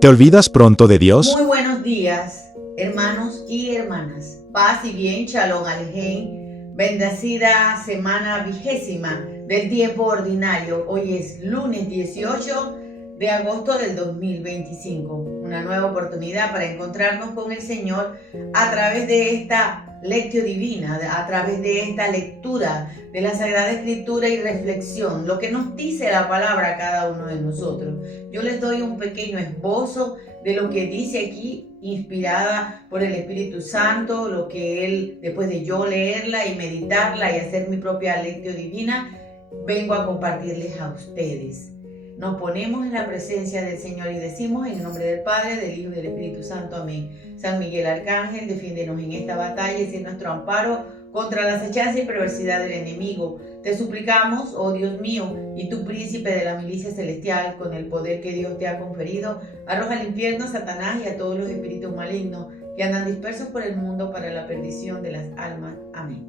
¿Te olvidas pronto de Dios? Muy buenos días, hermanos y hermanas. Paz y bien, Shalom Alejem. Bendecida semana 20ª del tiempo ordinario. Hoy es lunes 18 de agosto del 2025. Una nueva oportunidad para encontrarnos con el Señor a través de esta lectio divina, a través de esta lectura de la Sagrada Escritura y reflexión, lo que nos dice la palabra a cada uno de nosotros. Yo les doy un pequeño esbozo de lo que dice aquí, inspirada por el Espíritu Santo, lo que Él, después de yo leerla y meditarla y hacer mi propia lectio divina, vengo a compartirles a ustedes. Nos ponemos en la presencia del Señor y decimos en el nombre del Padre, del Hijo y del Espíritu Santo. Amén. San Miguel Arcángel, defiéndenos en esta batalla y sé nuestro amparo contra la acechanza y perversidad del enemigo. Te suplicamos, oh Dios mío, y tú príncipe de la milicia celestial, con el poder que Dios te ha conferido, arroja al infierno a Satanás y a todos los espíritus malignos que andan dispersos por el mundo para la perdición de las almas. Amén.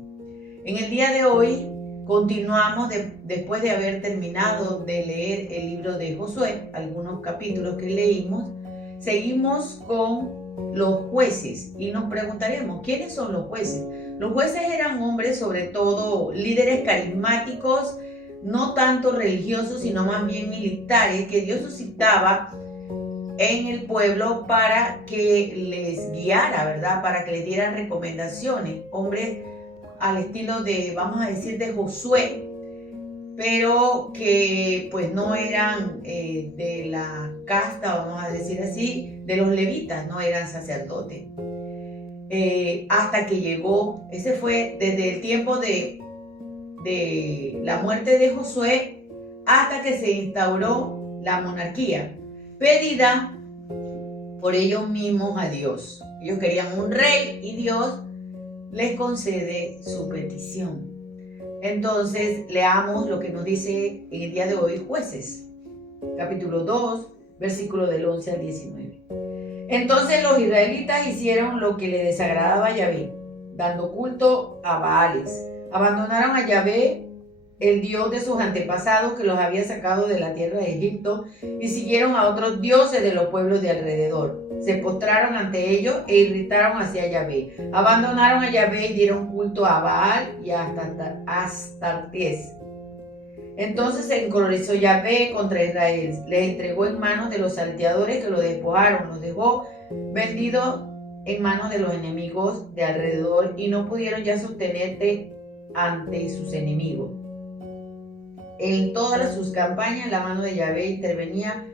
En el día de hoy continuamos después de haber terminado de leer el libro de Josué, algunos capítulos que leímos, seguimos con los jueces y nos preguntaremos, ¿quiénes son los jueces? Los jueces eran hombres, sobre todo líderes carismáticos, no tanto religiosos, sino más bien militares, que Dios suscitaba en el pueblo para que les guiara, ¿verdad? Para que les dieran recomendaciones. Hombres al estilo de, vamos a decir, de Josué, pero que pues no eran de la casta, vamos a decir así, de los levitas, no eran sacerdotes. Hasta que llegó, ese fue desde el tiempo de la muerte de Josué hasta que se instauró la monarquía, pedida por ellos mismos a Dios. Ellos querían un rey y Dios les concede su petición. Entonces, leamos lo que nos dice en el día de hoy Jueces, capítulo 2, versículo del 11 al 19. Entonces los israelitas hicieron lo que le desagradaba a Yahvé, dando culto a Baales. Abandonaron a Yahvé, el Dios de sus antepasados que los había sacado de la tierra de Egipto, y siguieron a otros dioses de los pueblos de alrededor. Se postraron ante ellos e irritaron hacia Yahvé. Abandonaron a Yahvé y dieron culto a Baal y a Astartés. Entonces se encolerizó Yahvé contra Israel. Les entregó en manos de los salteadores que lo despojaron. Los dejó vendidos en manos de los enemigos de alrededor y no pudieron ya sostenerte ante sus enemigos. En todas sus campañas la mano de Yahvé intervenía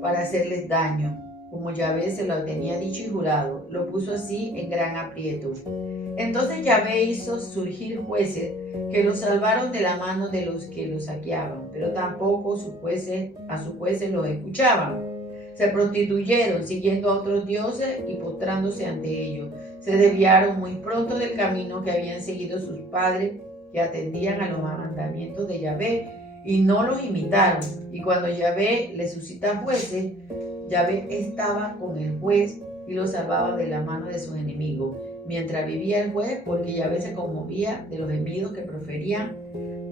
para hacerles daño, como Yahvé se lo tenía dicho y jurado. Lo puso así en gran aprieto. Entonces Yahvé hizo surgir jueces que los salvaron de la mano de los que los saqueaban, pero tampoco a sus jueces los escuchaban. Se prostituyeron siguiendo a otros dioses y postrándose ante ellos. Se desviaron muy pronto del camino que habían seguido sus padres, que atendían a los mandamientos de Yahvé y no los imitaron. Y cuando Yahvé les suscita jueces, Yahvé estaba con el juez y lo salvaba de la mano de sus enemigos, mientras vivía el juez, porque Yahvé se conmovía de los gemidos que proferían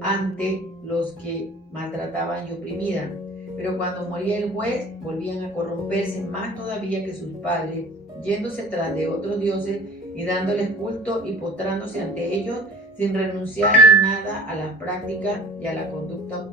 ante los que maltrataban y oprimían. Pero cuando moría el juez, volvían a corromperse más todavía que sus padres, yéndose tras de otros dioses y dándoles culto y postrándose ante ellos, sin renunciar en nada a las prácticas y a la conducta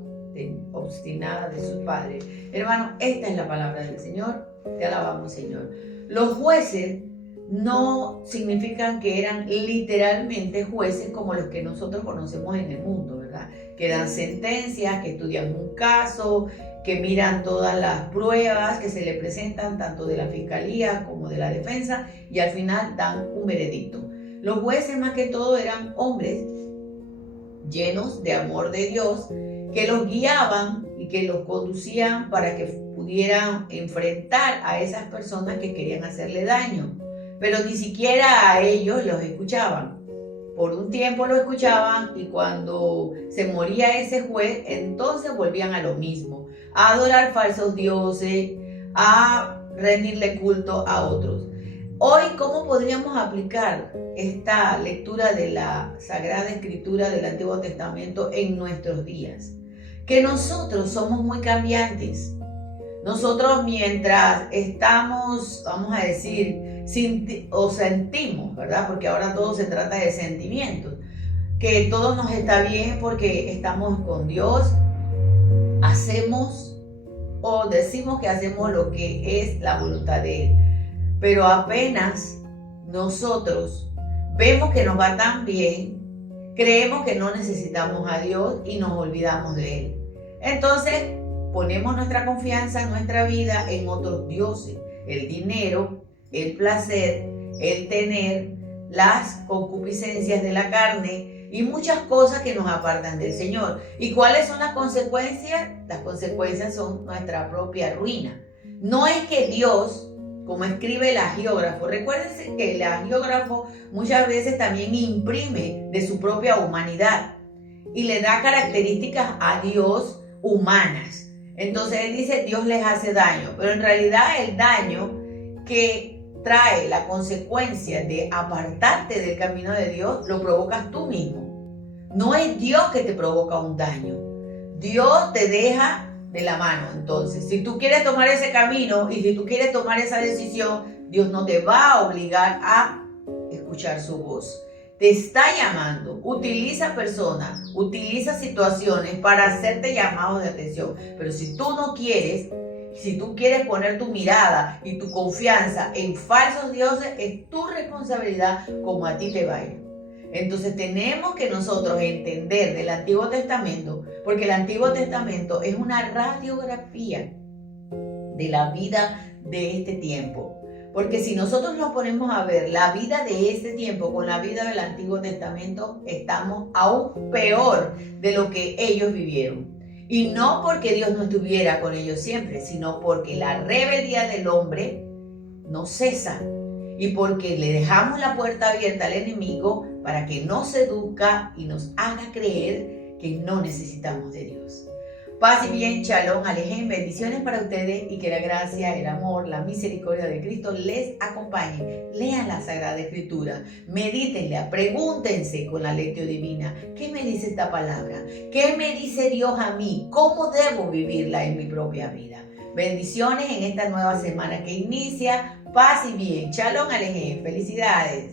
obstinada de sus padres. Hermano, esta es la palabra del Señor. Te alabamos, Señor. Los jueces no significan que eran literalmente jueces como los que nosotros conocemos en el mundo, ¿verdad? Que dan sentencias, que estudian un caso, que miran todas las pruebas que se le presentan tanto de la fiscalía como de la defensa y al final dan un veredicto. Los jueces más que todo eran hombres llenos de amor de Dios que los guiaban y que los conducían para que pudieran enfrentar a esas personas que querían hacerle daño. Pero ni siquiera a ellos los escuchaban. Por un tiempo lo escuchaban y cuando se moría ese juez, entonces volvían a lo mismo, a adorar falsos dioses, a rendirle culto a otros. Hoy, ¿cómo podríamos aplicar esta lectura de la Sagrada Escritura del Antiguo Testamento en nuestros días? Que nosotros somos muy cambiantes. Nosotros mientras estamos, vamos a decir, sentimos, ¿verdad? Porque ahora todo se trata de sentimientos, que todo nos está bien porque estamos con Dios, hacemos o decimos que hacemos lo que es la voluntad de Él. Pero apenas nosotros vemos que nos va tan bien, creemos que no necesitamos a Dios y nos olvidamos de Él. Entonces ponemos nuestra confianza, nuestra vida en otros dioses, el dinero, el placer, el tener, las concupiscencias de la carne y muchas cosas que nos apartan del Señor. ¿Y cuáles son las consecuencias? Las consecuencias son nuestra propia ruina. No es que Dios, como escribe el agiógrafo, recuérdense que el agiógrafo muchas veces también imprime de su propia humanidad y le da características a Dios humanas. Entonces él dice Dios les hace daño, pero en realidad el daño que trae la consecuencia de apartarte del camino de Dios lo provocas tú mismo. No es Dios que te provoca un daño. Dios te deja de la mano. Entonces, si tú quieres tomar ese camino y si tú quieres tomar esa decisión, Dios no te va a obligar a escuchar su voz. Te está llamando. Utiliza personas, utiliza situaciones para hacerte llamados de atención. Pero si tú no quieres, si tú quieres poner tu mirada y tu confianza en falsos dioses, es tu responsabilidad como a ti te va a ir. Entonces tenemos que nosotros entender del Antiguo Testamento, porque el Antiguo Testamento es una radiografía de la vida de este tiempo. Porque si nosotros nos ponemos a ver la vida de este tiempo con la vida del Antiguo Testamento, estamos aún peor de lo que ellos vivieron. Y no porque Dios no estuviera con ellos siempre, sino porque la rebeldía del hombre no cesa. Y porque le dejamos la puerta abierta al enemigo para que nos seduzca y nos haga creer que no necesitamos de Dios. Paz y bien, shalom, alejem, bendiciones para ustedes y que la gracia, el amor, la misericordia de Cristo les acompañe. Lean la Sagrada Escritura, medítenla, pregúntense con la lectio divina. ¿Qué me dice esta palabra? ¿Qué me dice Dios a mí? ¿Cómo debo vivirla en mi propia vida? Bendiciones en esta nueva semana que inicia. Paz y bien, shalom, alejem, felicidades.